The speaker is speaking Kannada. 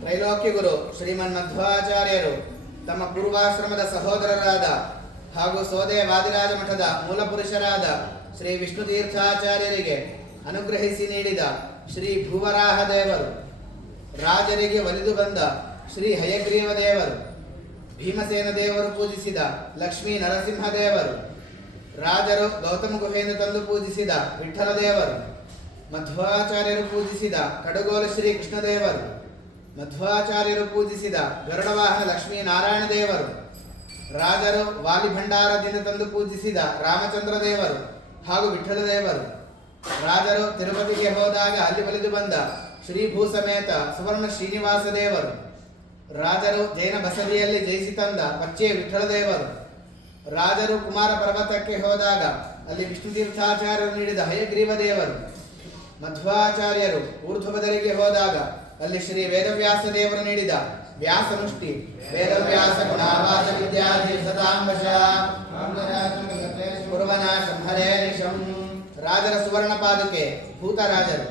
ತ್ರೈಲೋಕ್ಯ ಗುರು ಶ್ರೀಮನ್ಮಧ್ವಾಚಾರ್ಯರು ತಮ್ಮ ಪೂರ್ವಾಶ್ರಮದ ಸಹೋದರರಾದ ಹಾಗೂ ಸೋದೆ ವಾದಿರಾಜ ಮಠದ ಮೂಲಪುರುಷರಾದ ಶ್ರೀ ವಿಷ್ಣು ತೀರ್ಥಾಚಾರ್ಯರಿಗೆ ಅನುಗ್ರಹಿಸಿ ನೀಡಿದ ಶ್ರೀ ಭೂವರಾಹ ದೇವರು, ರಾಜರಿಗೆ ಒಲಿದು ಬಂದ ಶ್ರೀ ಹಯಗ್ರೀವ ದೇವರು, ಭೀಮಸೇನ ದೇವರು ಪೂಜಿಸಿದ ಲಕ್ಷ್ಮೀ ನರಸಿಂಹ ದೇವರು, ರಾಜರು ಗೌತಮ ಗುಹೆಯನ್ನು ತಂದು ಪೂಜಿಸಿದ ವಿಠ್ಠಲ ದೇವರು, ಮಧ್ವಾಚಾರ್ಯರು ಪೂಜಿಸಿದ ಕಡುಗೋಲು ಶ್ರೀ ಕೃಷ್ಣದೇವರು, ಮಧ್ವಾಚಾರ್ಯರು ಪೂಜಿಸಿದ ಗರುಡವಾಹನ ಲಕ್ಷ್ಮೀ ನಾರಾಯಣ ದೇವರು, ರಾಜರು ವಾಲಿಭಂಡಾರದಿಂದ ತಂದು ಪೂಜಿಸಿದ ರಾಮಚಂದ್ರ ದೇವರು ಹಾಗೂ ವಿಠ್ಠಲ ದೇವರು, ರಾಜರು ತಿರುಪತಿಗೆ ಹೋದಾಗ ಅಲ್ಲಿ ಒಲಿದು ಬಂದ ಶ್ರೀ ಭೂಸಮೇತ ಸುವರ್ಣ ಶ್ರೀನಿವಾಸ ದೇವರು, ರಾಜರು ಜೈನ ಬಸದಿಯಲ್ಲಿ ಜಯಿಸಿ ತಂದ ಪಚ್ಚೆ ವಿಠ್ಠಲ ದೇವರು, ರಾಜರು ಕುಮಾರ ಪರ್ವತಕ್ಕೆ ಹೋದಾಗ ಅಲ್ಲಿ ವಿಷ್ಣು ತೀರ್ಥಾಚಾರ್ಯರು ನೀಡಿದ ಹಯಗ್ರೀವ ದೇವರು, ಮಧ್ವಾಚಾರ್ಯರು ಊರ್ಧ್ವಬದರಿಗೆ ಹೋದಾಗ ಅಲ್ಲಿ ಶ್ರೀ ವೇದವ್ಯಾಸ ದೇವರು ನೀಡಿದ ವ್ಯಾಸನುಷ್ಟಿ ವೇದವ್ಯಾಸ ಗುಣಾವಾಸ ವಿದ್ಯಾಧಿ ಸದಾಂಬಶ ಪುರ್ವನಾಶಂ ಹರೇನಿಶಂ, ರಾಜರ ಸುವರ್ಣ ಪಾದುಕೆ ಭೂತರಾಜರು,